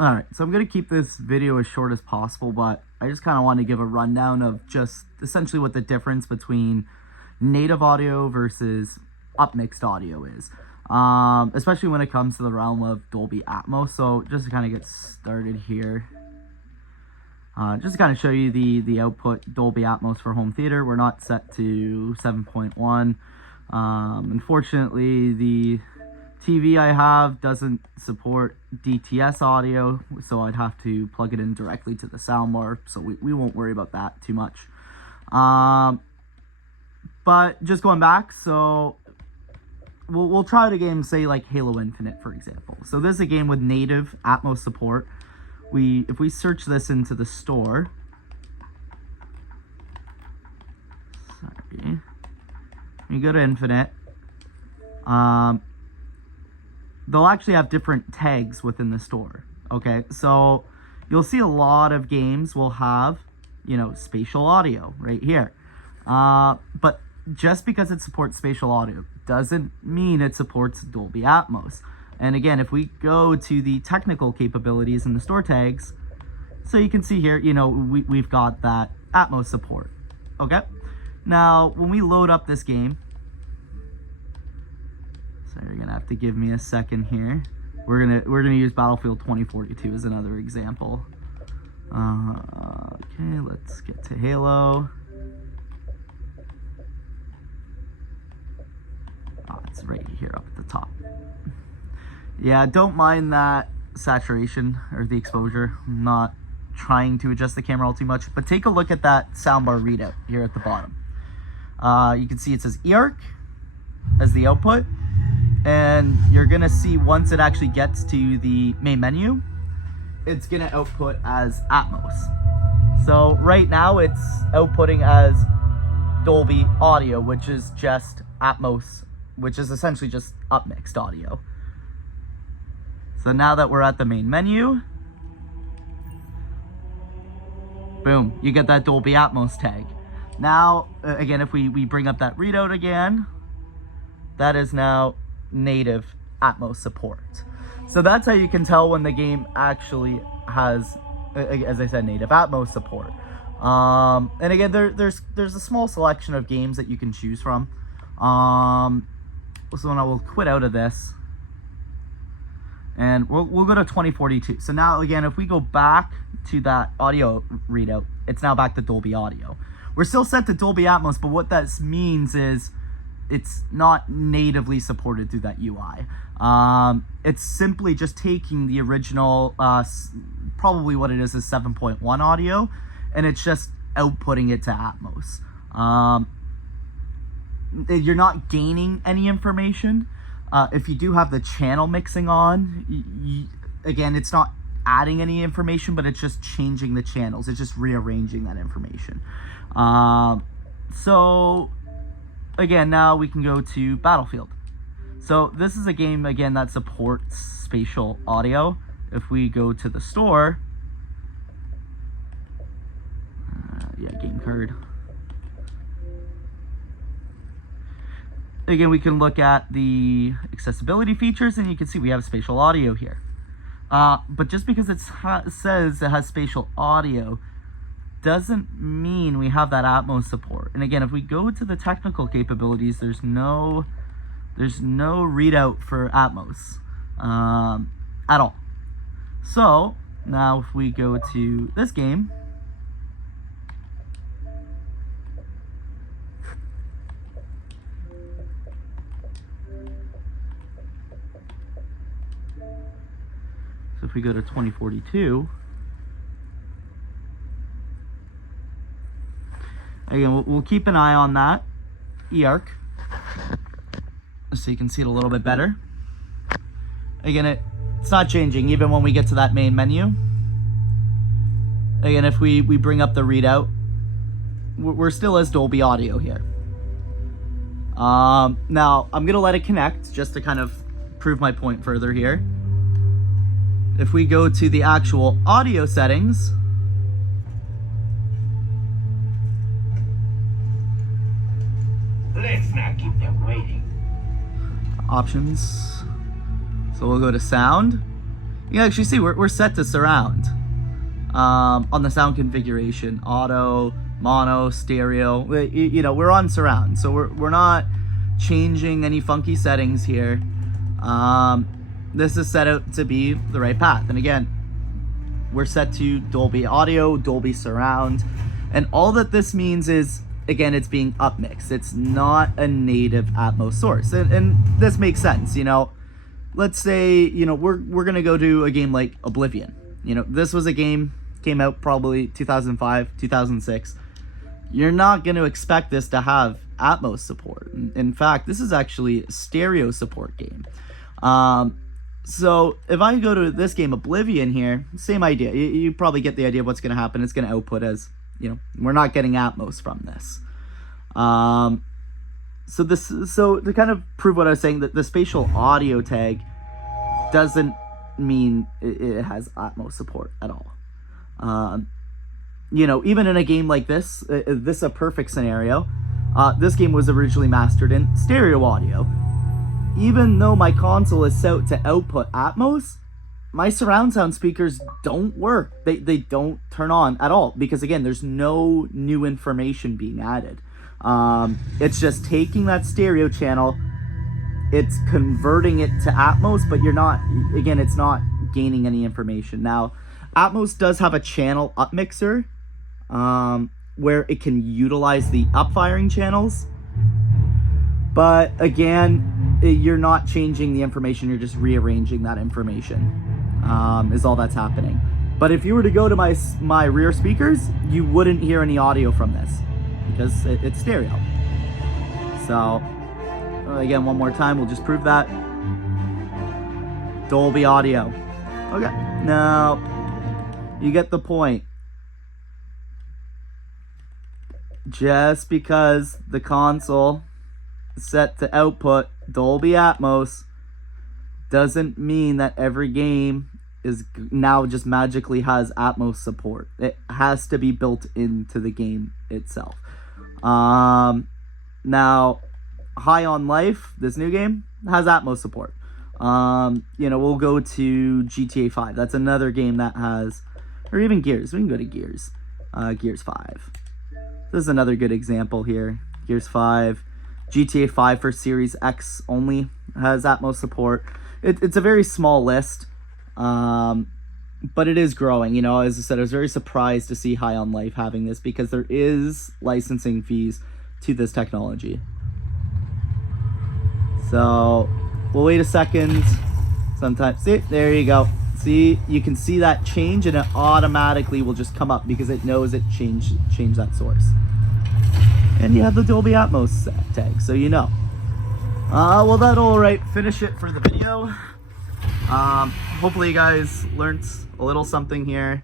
All right, so I'm going to keep this video as short as possible, but I just kind of want to give a rundown of just essentially what the difference between native audio versus upmixed audio is, especially when it comes to the realm of Dolby Atmos. So just to kind of get started here, just to kind of show you the output Dolby Atmos for home theater, we're not set to 7.1. Unfortunately, the TV I have doesn't support DTS audio, so I'd have to plug it in directly to the soundbar, so we won't worry about that too much. But just going back, so we'll try out a game, say like Halo Infinite, for example. So this is a game with native Atmos support. If we search this into the store, you go to Infinite, they'll actually have different tags within the store. Okay, so you'll see a lot of games will have, you know, spatial audio right here. But just because it supports spatial audio doesn't mean it supports Dolby Atmos. And again, if we go to the technical capabilities in the store tags, so you can see here, you know, we've got that Atmos support. Okay, now when we load up this game, so you're gonna have to give me a second here. We're gonna use Battlefield 2042 as another example. Okay, let's get to Halo. Oh, it's right here up at the top. Yeah, don't mind that saturation or the exposure. I'm not trying to adjust the camera all too much, but take a look at that soundbar readout here at the bottom. You can see it says eARC as the output, and you're gonna see once it actually gets to the main menu, it's gonna output as Atmos. So right now it's outputting as Dolby audio, which is just Atmos, which is essentially just upmixed audio. So now that we're at the main menu, boom, you get that Dolby Atmos tag. Now, again, if we bring up that readout again, that is now native Atmos support. So that's how you can tell when the game actually has, as I said, native Atmos support. And again, there's a small selection of games that you can choose from. So I will quit out of this, and we'll go to 2042. So now again, if we go back to that audio readout, it's now back to Dolby audio. We're still set to Dolby Atmos, but what that means is it's not natively supported through that UI. It's simply just taking the original, probably what it is 7.1 audio, and it's just outputting it to Atmos. You're not gaining any information. If you do have the channel mixing on, again, it's not adding any information, but it's just changing the channels. It's just rearranging that information. So again, now we can go to Battlefield. So this is a game, again, that supports spatial audio. If we go to the store, yeah, game card. Again, we can look at the accessibility features, and you can see we have spatial audio here. But just because it says it has spatial audio doesn't mean we have that Atmos support. And again, if we go to the technical capabilities, there's no readout for Atmos at all. So now if we go to this game, so if we go to 2042, again, we'll keep an eye on that eARC so you can see it a little bit better. Again, it's not changing even when we get to that main menu. Again, if we bring up the readout, we're still as Dolby audio here. Now, I'm gonna let it connect just to kind of prove my point further here. If we go to the actual audio settings, let's not keep them waiting. Options. So we'll go to sound. You can actually see we're set to surround on the sound configuration, auto, mono, stereo. You know, we're on surround, so we're not changing any funky settings here. This is set out to be the right path, and again, we're set to Dolby Audio, Dolby Surround, and all that this means is, again, it's being upmixed. It's not a native Atmos source, and this makes sense. You know, let's say, you know, we're gonna go to a game like Oblivion. You know, this was a game, came out probably 2005, 2006. You're not gonna expect this to have Atmos support. In fact, this is actually a stereo support game. So if I go to this game Oblivion here, same idea. You probably get the idea of what's going to happen. It's going to output as, you know, we're not getting Atmos from this. So to kind of prove what I was saying, that the spatial audio tag doesn't mean it has Atmos support at all. You know, even in a game like this, this is a perfect scenario. This game was originally mastered in stereo audio. Even though my console is set to output Atmos, my surround sound speakers don't work. They don't turn on at all, because again, there's no new information being added. It's just taking that stereo channel, it's converting it to Atmos, but you're not, again, it's not gaining any information. Now, Atmos does have a channel upmixer, where it can utilize the upfiring channels. But again, you're not changing the information, you're just rearranging that information, is all that's happening. But if you were to go to my rear speakers, you wouldn't hear any audio from this, because it's stereo. So, again, one more time, we'll just prove that. Dolby Audio. Okay, now, you get the point. Just because the console set to output Dolby Atmos doesn't mean that every game is now just magically has Atmos support. It has to be built into the game itself. Now, High on Life, this new game, has Atmos support. You know, we'll go to GTA 5. That's another game that has, or even Gears. We can go to Gears. Gears 5. This is another good example here. Gears 5. GTA 5 for Series X only has Atmos support. It's a very small list, but it is growing. You know, as I said, I was very surprised to see High on Life having this, because there is licensing fees to this technology. So we'll wait a second. Sometimes, see, there you go. See, you can see that change, and it automatically will just come up because it knows it changed that source. And you have the Dolby Atmos tag, so you know. Well, that'll finish it for the video. Hopefully you guys learned a little something here.